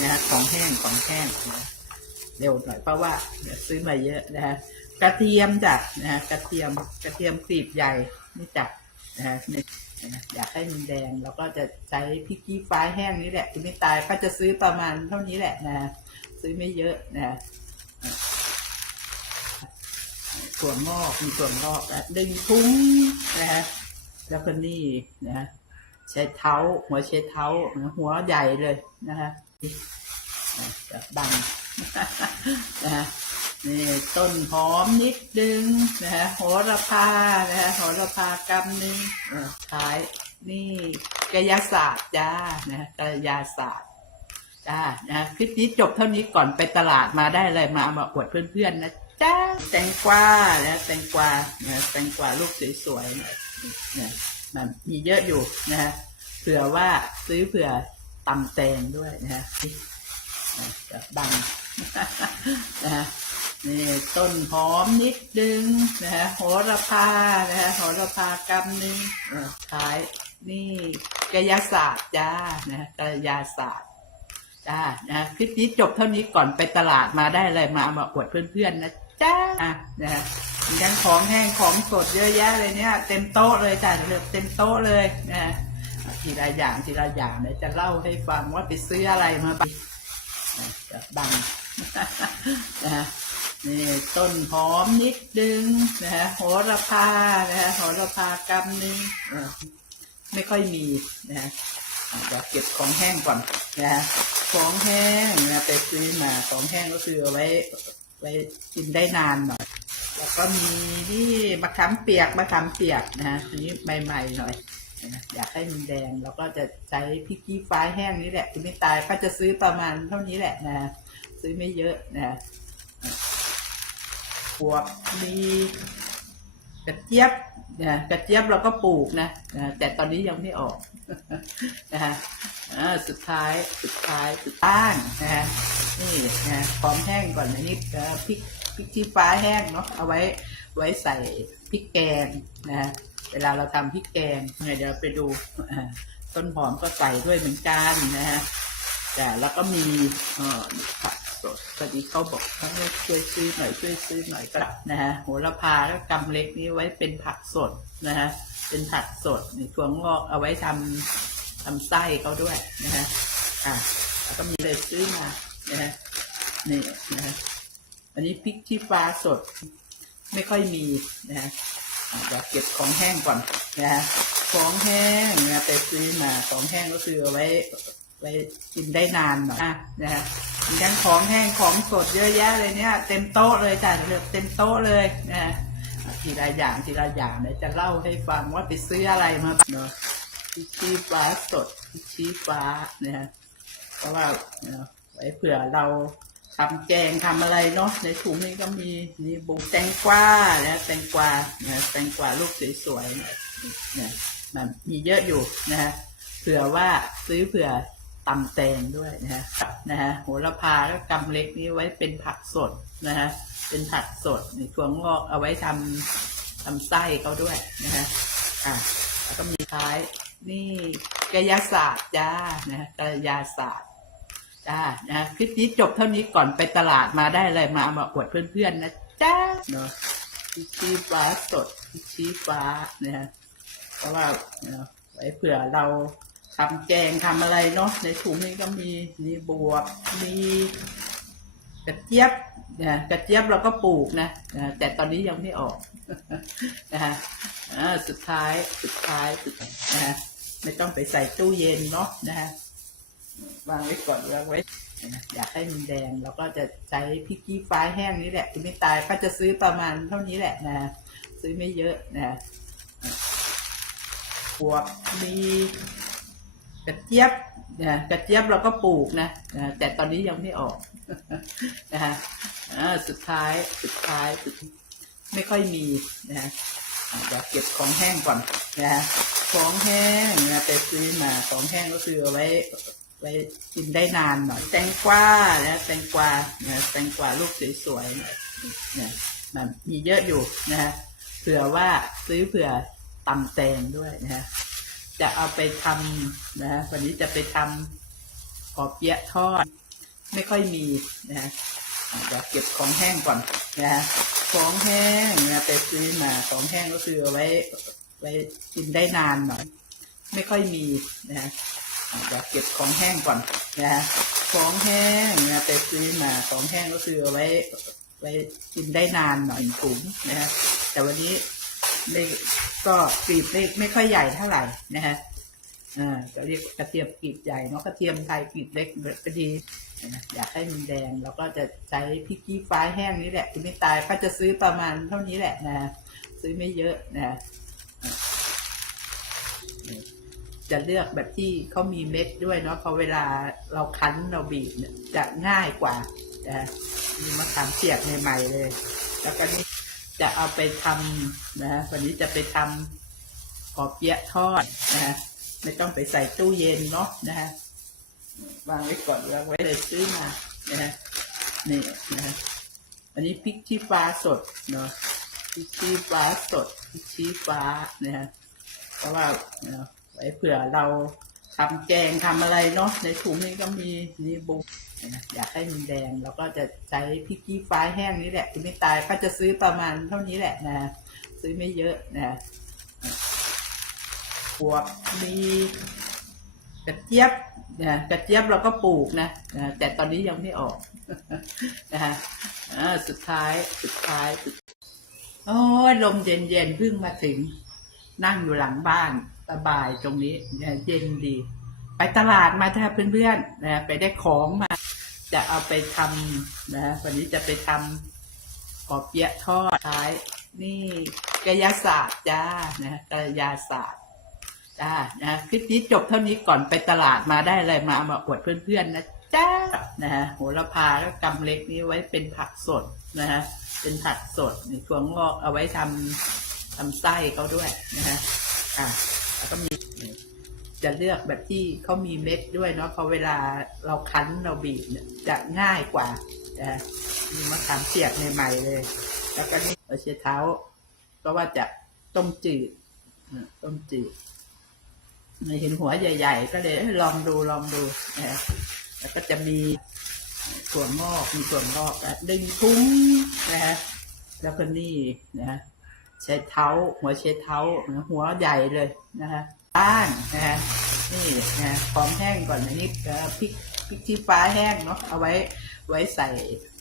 นะฮะของแห้งของแห้งนะเร็วหน่อยเพราะว่าเดี๋ยวซื้อมาเยอะนะฮะกระเทียมจ้ะนะฮะกระเทียมกระเทียมกรีบใหญ่นี่จ้ะนะฮะนี่อยากให้มันแดงเราก็จะใช้พริกขี้ฟ้าแห้งนี่แหละที่ไม่ตายก็จะซื้อประมาณเท่านี้แหละนะฮะซื้อไม่เยอะนะฮะถั่วงอกมีถั่วงอกดึงทุ้งนะฮะแล้วก็นี่นะฮะใช้เท้า หัวใช้เท้าหัวใหญ่เลยนะฮะ จะบังนะฮะนี่ต้นหอมนิดนึงนะฮะโหระพานะฮะโหระพากำหนึ่งอะท้ายนี่กายศาสตร์จ้านะฮะกายศาสตร์จ้านะคลิปนี้จบเท่านี้ก่อนไปตลาดมาได้อะไรมาเอามาอวดเพื่อนๆนะจ้าแตงกวานะแตงกวานะแตงกวาลูกสวยๆนะเนี่ยมันมีเยอะอยู่นะฮะเผื่อว่าซื้อเผื่อ ตำแตงด้วยนะฮะจะบังนะฮะนี่ต้นหอมนิดนึงนะฮะโหระพานะฮะโหระพากำหนึ่งอะท้ายนี่กายศาสตร์จ้านะกายศาสตร์จ้านะคลิปนี้จบเท่านี้ก่อนไปตลาดมาได้อะไรมาเอามาอวดเพื่อนๆนะจ้านะฮะมีทั้งของแห้งของสดเยอะแยะเลยเนี่ย เต็มโต๊ะเลยจ้าเลือเต็มโต๊ะเลยนะฮะ ทีละอย่างทีละอย่างเดี๋ยวจะเล่าให้ฟังว่าไปซื้ออะไรมาบ้างอะจะบังนะนี่ต้นหอมนิดนึงนะฮะโหระพานะฮะโหระพากำหนึ่งไม่ค่อยมีนะฮะอะเดี๋ยวเก็บของแห้งก่อนนะฮะของแห้งนะไปซื้อมาของแห้งก็คือเอาไว้ไว้กินได้นานหน่อยแล้วก็มีนี่มะขามเปียกมะขามเปียกนะฮะนี้ใหม่ๆหน่อย อยากให้มันแดงเราก็จะใช้พริกขี้ฟ้าแห้งนี่แหละที่ไม่ตายก็จะซื้อประมาณเท่านี้แหละนะ ซื้อไม่เยอะนะฮะบวกมีกระเจี๊ยบนะกระเจี๊ยบเราก็ปลูกนะนะแต่ตอนนี้ยังไม่ออกนะฮะสุดท้ายสุดท้ายสุดท้ายนะฮะนี่นะพร้อมแห้งก่อนอันนี้เอ่อพริกพริกชี้ฟ้าแห้งเนาะเอาไว้ไว้ใส่พริกแกงนะ เวลาเราทำพริกแกงเนี่ยเดี๋ยวไปดูต้นหอมก็ใส่ด้วยเหมือนกันนะฮะแต่แล้วก็มีเอ่อผักสดพอดีเขาบอกเขาช่วยซื้อหน่อยช่วยซื้อหน่อยก็นะฮะโหระพาแล้วกำเล็กนี้ไว้เป็นผักสดนะฮะเป็นผักสดในถั่วงอกเอาไว้ทำทำไส้เขาด้วยนะฮะอะแล้วก็มีเลยซื้อมานะฮะนี่นะฮะอันนี้พริกชี้ฟ้าสดไม่ค่อยมีนะฮะ เดี๋ยวเก็บของแห้งก่อนนะฮะของแห้งนะไปซื้อมาของแห้งก็คือเอาไว้ไว้กินได้นานหน่อยนะฮะมีทั้งของแห้งของสดเยอะแยะเลยเนี่ย เต็มโต๊ะเลยจ้ะเลือกเต็มโต๊ะเลยนะฮะทีละอย่างทีละอย่างเดี๋ยวจะเล่าให้ฟังว่าไปซื้ออะไรมาเนาะพิชีฟ้าสดพิชีฟ้านะฮะเพราะว่าเนาะไว้เผื่อเรา ทำแกงทำอะไรเนาะในถุงนี้ก็มีมีบุกแตงกวานะแตงกวานะแตงกวาลูกสวยๆเนี่ยนี่ยมันมีเยอะอยู่นะฮะเผื่อว่าซื้อเผื่อตำแตงด้วยนะฮะนะฮะโหระพาแล้วกำเล็กนี้ไว้เป็นผักสดนะฮะเป็นผักสดในถั่วงอกเอาไว้ทำทำไส้เขาด้วยนะฮะอะแล้วก็มีท้ายนี่กายศาสตร์จ้านะกายศาสตร์ จ้านะคลิปนี้จบเท่านี้ก่อนไปตลาดมาได้อะไรมาเอามาอวดเพื่อนๆนะจ้าเนาะพริกชี้ฟ้าสดพริกชี้ฟ้านะฮะเพราะว่าเนาะไว้เผื่อเราทำแกงทำอะไรเนาะในถุงนี้ก็มีมีบวบมีกระเจี๊ยบนะกระเจี๊ยบเราก็ปลูกนะนะแต่ตอนนี้ยังไม่ออกนะฮะอ่าสุดท้ายสุดท้ายสุดนะฮะไม่ต้องไปใส่ตู้เย็นเนาะนะฮะ วางไว้ก่อนวางไว้อยากให้มันแดงเราก็จะใช้พริกขี้ฟ้าแห้งนี่แหละที่ไม่ตายก็จะซื้อประมาณเท่านี้แหละนะ ซื้อไม่เยอะนะบวบมีกระเจี๊ยบนะกระเจี๊ยบเราก็ปลูกนะนะแต่ตอนนี้ยังไม่ออกนะฮะสุดท้ายสุดท้ายสุดไม่ค่อยมีนะฮะอะเดี๋ยวเก็บของแห้งก่อนนะฮะของแห้งนะไปซื้อมาของแห้งก็คือเอาไว้ ไว้กินได้นานหน่อยแตงกวานะแตงกวานะแตงกวาลูกสวยๆเนี่ยนี่ยมันมีเยอะอยู่นะฮะเผื่อว่าซื้อเผื่อตำแตงด้วยนะฮะจะเอาไปทำนะฮะวันนี้จะไปทำขอเปี๊ยะทอด ไม่ค่อยมีนะฮะอะเดี๋ยวเก็บของแห้งก่อนนะฮะของแห้งนะไปซื้อมาของแห้งก็คือเอาไว้ไว้กินได้นานหน่อย ไม่ค่อยมีนะฮะ เดี๋ยวเก็บของแห้งก่อนนะฮะของแห้งนะไปซื้อมาของแห้งก็คือเอาไว้ไว้กินได้นานหน่อยถุงนะฮะแต่วันนี้ไม่ก็กรีบไม่ไม่ค่อยใหญ่เท่าไหร่นะฮะอ่าจะเรียกกระเทียมกรีบใหญ่เนาะกระเทียมไทยกรีบเล็กก็ดีอยากให้มันแดงเราก็จะใช้พริกขี้ฟ้าแห้งนี่แหละคุณไม่ตายก็จะซื้อประมาณเท่านี้แหละนะ ซื้อไม่เยอะนะ จะเลือกแบบที่เขามีเม็ดด้วยเนาะเพราะเวลาเราคั้นเราบีบจะง่ายกว่านะมีมะขามเปียกใหม่ๆเลย แล้วก็นี่จะเอาไปทำนะวันนี้จะไปทำกอบเปี๊ยะทอดนะฮะไม่ต้องไปใส่ตู้เย็นเนาะนะฮะวางไว้ก่อนวางไว้เลยซื้อมานะฮะนี่นะฮะอันนี้พริกชี้ฟ้าสดเนาะพริกชี้ฟ้าสดพริกชี้ฟ้านะฮะเพราะว่าเอ่อ ไว้เผื่อเราทำแกงทำอะไรเนาะในถุงนี้ก็มีนี่บุกอยากให้มันแดงเราก็จะใช้พริกขี้ฟ้าแห้งนี่แหละคุณไม่ตายก็จะซื้อประมาณเท่านี้แหละนะ ซื้อไม่เยอะนะบวกมีกระเจี๊ยบนะกระเจี๊ยบเราก็ปลูกนะนะแต่ตอนนี้ยังไม่ออกนะฮะสุดท้ายสุดท้ายโอ้ลมเย็นๆเพิ่งมาถึง นั่งอยู่หลังบ้าน สบายตรงนี้เย็นดี ไปตลาดมาถ้าเพื่อนๆนะไปได้ของมา จะเอาไปทำนะวันนี้จะไปทำกอเปี๊ยะทอดท้าย นี่กายศาสตร์จ้านะกายศาสตร์จ้านะคลิปนี้จบเท่านี้ก่อนไปตลาดมาได้อะไรมามาอวดเพื่อนๆนะจ้านะฮะโหระพาแล้วกำเล็กนี้ไว้เป็นผักสดนะฮะเป็นผักสดนี่ถั่วงอกเอาไว้ทำทำไส้เขาด้วยนะฮะอะ ก็มีจะเลือกแบบที่เขามีเม็ดด้วยเนาะเพราะเวลาเราคั้นเราบีบจะง่ายกว่านะมีมะขามเปียกใหม่ๆเลย แล้วก็นี่เอาเชเท้า ก็ว่าจะต้มจืดอะต้มจืดเห็นหัวใหญ่ ๆ ก็เลยลองดูลองดูนะแล้วก็จะมีถั่วงอกมีถั่วงอกอะดึงทุ้งนะฮะแล้วก็นี่นะ ใช้เท้า หัวใช้เท้าหัวใหญ่เลยนะฮะบ้านนะฮะนี่นะพร้อมแห้งก่อนอันนี้เอ่อพริกพริกชี้ฟ้าแห้งเนาะเอาไว้ไว้ใส่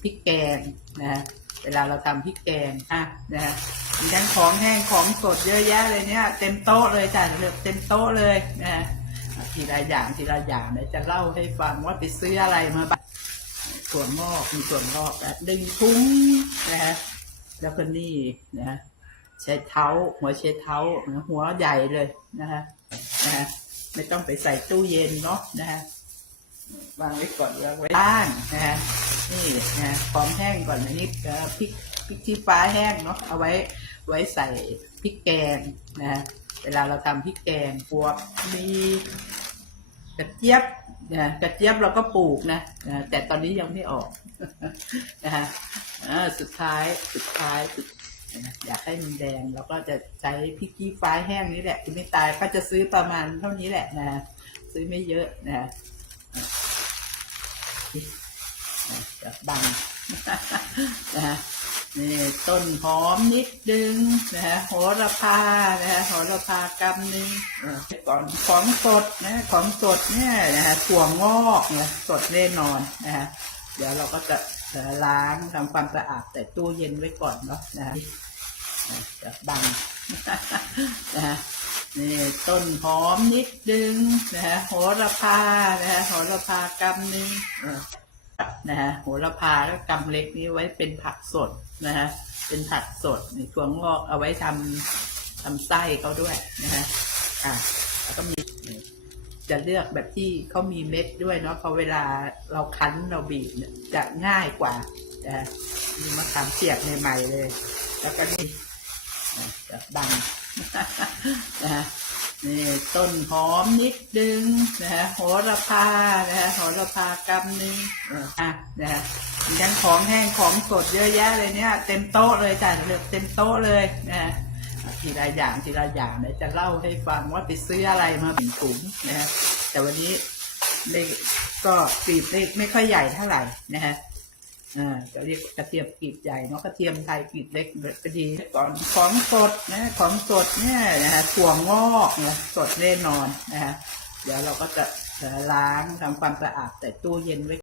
พริกแกงนะฮะเวลาเราทำพริกแกงอะนะมีทั้งของแห้งของสดเยอะแยะเลยเนี่ยเต็มโต๊ะเลยจ้ะเหลือเต็มโต๊ะเลยนะทีละอย่างทีละอย่างเดี๋ยวจะเล่าให้ฟังว่าไปซื้ออะไรมาบ้างถั่วงอกมีถั่วนงอกอะดึงทุ้งนะฮะแล้วก็นี่นะ ใช้เท้า หัวใช้เท้าหัวใหญ่เลยนะฮะนะฮะไม่ต้องไปใส่ตู้เย็นเนาะนะฮะวางไว้ก่อนวางไว้บ้านนะฮะนี่นะพร้อมแห้งก่อนอันนี้พริกพริกชี้ฟ้าแห้งเนาะเอาไว้ไว้ใส่พริกแกงนะฮะเวลาเราทำพริกแกงบวกมีกระเจี๊ยบนะกระเจี๊ยบเราก็ปลูกนะนะแต่ตอนนี้ยังไม่ออกนะฮะอ่าสุดท้ายสุดท้ายสุด อยากให้มันแดงเราก็จะใช้พริกขี้ฟ้าแห้งนี่แหละคุณไม่ตายก็จะซื้อประมาณเท่านี้แหละนะ ซื้อไม่เยอะนะจะบังนะนี่ต้นหอมนิดนึงนะฮะโหระพานะฮะโหระพากำนึงอ่าก่อนของสดนะของสดเนี่ยนะฮะถั่วงอกนะสดแน่นอนนะฮะเดี๋ยวเราก็จะ ล้างทำความสะอาดแต่ตู้เย็นไว้ก่อนเนาะนะฮะจะบังนะฮะนี่ต้นหอมนิดนึงนะฮะโหระพานะฮะโหระพากำนึงอ่านะฮะโหระพาแล้วกำเล็กนี้ไว้เป็นผักสดนะฮะเป็นผักสดในถั่วงอกเอาไว้ทำทำไส้เขาด้วยนะฮะอะแล้วก็มี จะเลือกแบบที่เขามีเม็ดด้วยเนาะเพราะเวลาเราคั้นเราบีบจะง่ายกว่านะมีมะขามเปียกใหม่ๆเลย แล้วก็นี่จะบังนะฮะนี่ต้นหอมนิดนึงนะฮะโหระพานะฮะโหระพากำนึงอะนะฮะมีทั้งของแห้งของสดเยอะแยะเลยเนี่ย เต็มโต๊ะเลยจ้ะเลือเต็มโต๊ะเลยนะ ทีละอย่างทีละอย่างเดี๋ยวจะเล่าให้ฟังว่าไปซื้ออะไรมาเป็นถุงนะฮะแต่วันนี้ได้ก็กรีบได้ไม่ค่อยใหญ่เท่าไหร่นะฮะอ่าจะเรียกกระเทียมกรีบใหญ่เนาะกระเทียมไทยกรีบเล็กก็ดีก่อนของสดนะของสดเนี่ยนะฮะถั่วงอกเนะสดแน่นอนนะฮะเดี๋ยวเราก็จะล้างทำความสะอาดใส่ตู้เย็นไว้